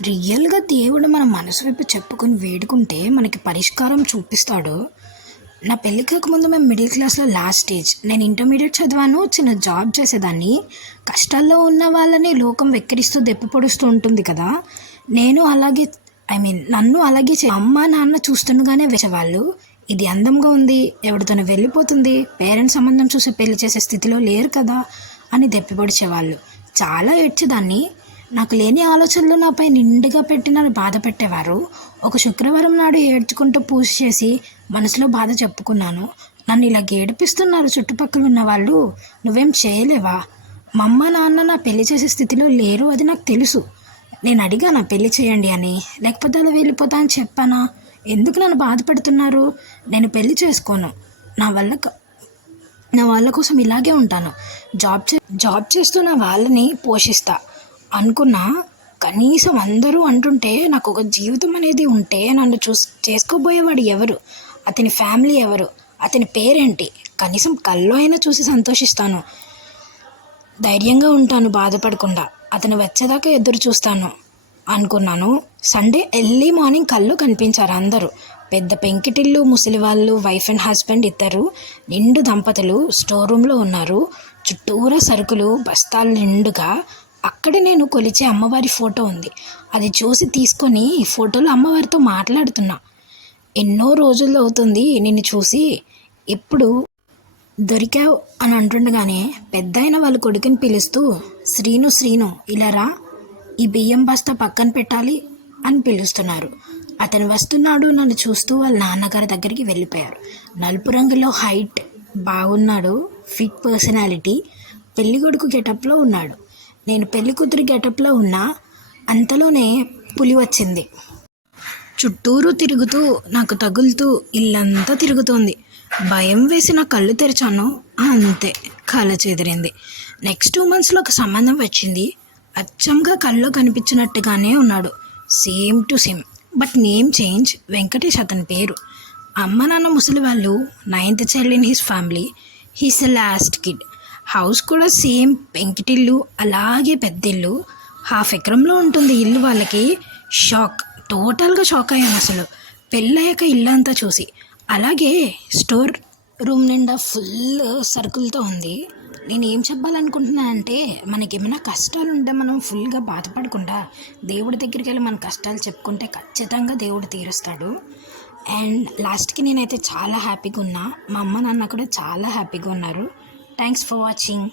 రియల్‌గా దేవుడు మన మనసు విప్పి చెప్పుకొని వేడుకుంటే మనకి పరిష్కారం చూపిస్తాడు. నా పెళ్లి కాకముందు మేము మిడిల్ క్లాస్‌లో లాస్ట్ స్టేజ్. నేను ఇంటర్మీడియేట్ చదివాను. చిన్న జాబ్ చేసేదాన్ని. కష్టాల్లో ఉన్న వాళ్ళని లోకం వెక్కిరిస్తూ దెప్పి పొడుస్తూ ఉంటుంది కదా! నేను అలాగే నన్ను అలాగే అమ్మ, నాన్న చూస్తుండగానే వేసేవాళ్ళు. ఇది అందంగా ఉంది. ఎవడితోనో వెళ్ళిపోతుంది. పేరెంట్స్ సంబంధం చూసి పెళ్లి చేసే స్థితిలో లేరు కదా! అని దెప్పి పొడిచేవాళ్ళు. చాలా ఏడ్చేదాన్ని. నాకు లేని ఆలోచనలు నాపై నిండుగా పెట్టి నన్ను బాధ పెట్టేవారు. ఒక శుక్రవారం నాడు ఏడ్చుకుంటూ పూజ చేసి మనసులో బాధ చెప్పుకున్నాను. నన్ను ఇలా ఏడిపిస్తున్నారు చుట్టుపక్కల ఉన్న వాళ్ళు. నువ్వేం చేయలేవా? మా అమ్మ నాన్న నా పెళ్లి చేసే స్థితిలో లేరు, అది నాకు తెలుసు. నేను అడిగానా పెళ్లి చేయండి అని? లేకపోతే అలా వెళ్ళిపోతా అని చెప్పానా? ఎందుకు నన్ను బాధపెడుతున్నారు? నేను పెళ్లి చేసుకోను. నా వల్ల నా వాళ్ళ కోసం ఇలాగే ఉంటాను. జాబ్ చేస్తూ నా వాళ్ళని పోషిస్తా అనుకున్నా. కనీసం అందరూ అంటుంటే నాకు ఒక జీవితం అనేది ఉంటే నన్ను చేసుకోబోయేవాడు ఎవరు? అతని ఫ్యామిలీ ఎవరు? అతని పేరేంటి? కనీసం కల్లో అయినా చూసి సంతోషిస్తాను. ధైర్యంగా ఉంటాను బాధపడకుండా. అతను వచ్చేదాకా ఎదురు చూస్తాను అనుకున్నాను. సండే ఎర్లీ మార్నింగ్ కళ్ళు కనిపించారు అందరూ. పెద్ద పెంకిటిల్లు, ముసలివాళ్ళు, వైఫ్ అండ్ హస్బెండ్ ఇద్దరు నిండు దంపతులు స్టోర్ రూమ్లో ఉన్నారు. చుట్టూరా సరుకులు బస్తాలు నిండుగా. అక్కడే నేను కొలిచే అమ్మవారి ఫోటో ఉంది. అది చూసి తీసుకొని ఈ ఫోటోలో అమ్మవారితో మాట్లాడుతున్నా. ఎన్నో రోజులు అవుతుంది నిన్ను చూసి, ఇప్పుడు దొరికావు అని అంటుండగానే పెద్దయిన వాళ్ళ కొడుకుని పిలుస్తూ, శ్రీను ఇలా రా, ఈ బియ్యం బస్తా పక్కన పెట్టాలి అని పిలుస్తున్నారు. అతను వస్తున్నాడు. నన్ను చూస్తూ వాళ్ళ నాన్నగారి దగ్గరికి వెళ్ళిపోయారు. నలుపు రంగులో హైట్, బాగున్నాడు, ఫిట్ పర్సనాలిటీ, పెళ్ళికొడుకు గెటప్లో ఉన్నాడు. నేను పెళ్లి కూతురి గెటప్లో ఉన్నా. అంతలోనే పులి వచ్చింది. చుట్టూరు తిరుగుతూ నాకు తగులుతూ ఇల్లంతా తిరుగుతోంది. భయం వేసి నా కళ్ళు తెరిచాను. అంతే, కళ్ళ చెదిరింది. నెక్స్ట్ 2 monthsలో ఒక సంబంధం వచ్చింది. అచ్చంగా కళ్ళలో కనిపించినట్టుగానే ఉన్నాడు. Same to same, but name change. Venkatesh అతని పేరు. అమ్మ నాన్న ముసలి వాళ్ళు. 9th child in his family. He's the last kid. House కూడా సేమ్ పెంకిటిల్లు, అలాగే పెద్దిల్లు. 1/2 ఎకరంలో ఉంటుంది ఇల్లు వాళ్ళకి. టోటల్గా షాక్ అయ్యాను అసలు పెళ్ళయ్యాక ఇల్లు అంతా చూసి. అలాగే స్టోర్ రూమ్ నిండా ఫుల్ సరుకులతో ఉంది. నేను ఏం చెప్పాలనుకుంటున్నానంటే, మనకి ఏమైనా కష్టాలు ఉంటే మనం ఫుల్గా బాధపడకుండా దేవుడి దగ్గరికి వెళ్ళి మన కష్టాలు చెప్పుకుంటే ఖచ్చితంగా దేవుడు తీరుస్తాడు. అండ్ లాస్ట్కి నేనైతే చాలా హ్యాపీగా ఉన్నా. మా అమ్మ నాన్న కూడా చాలా హ్యాపీగా ఉన్నారు. Thanks for watching.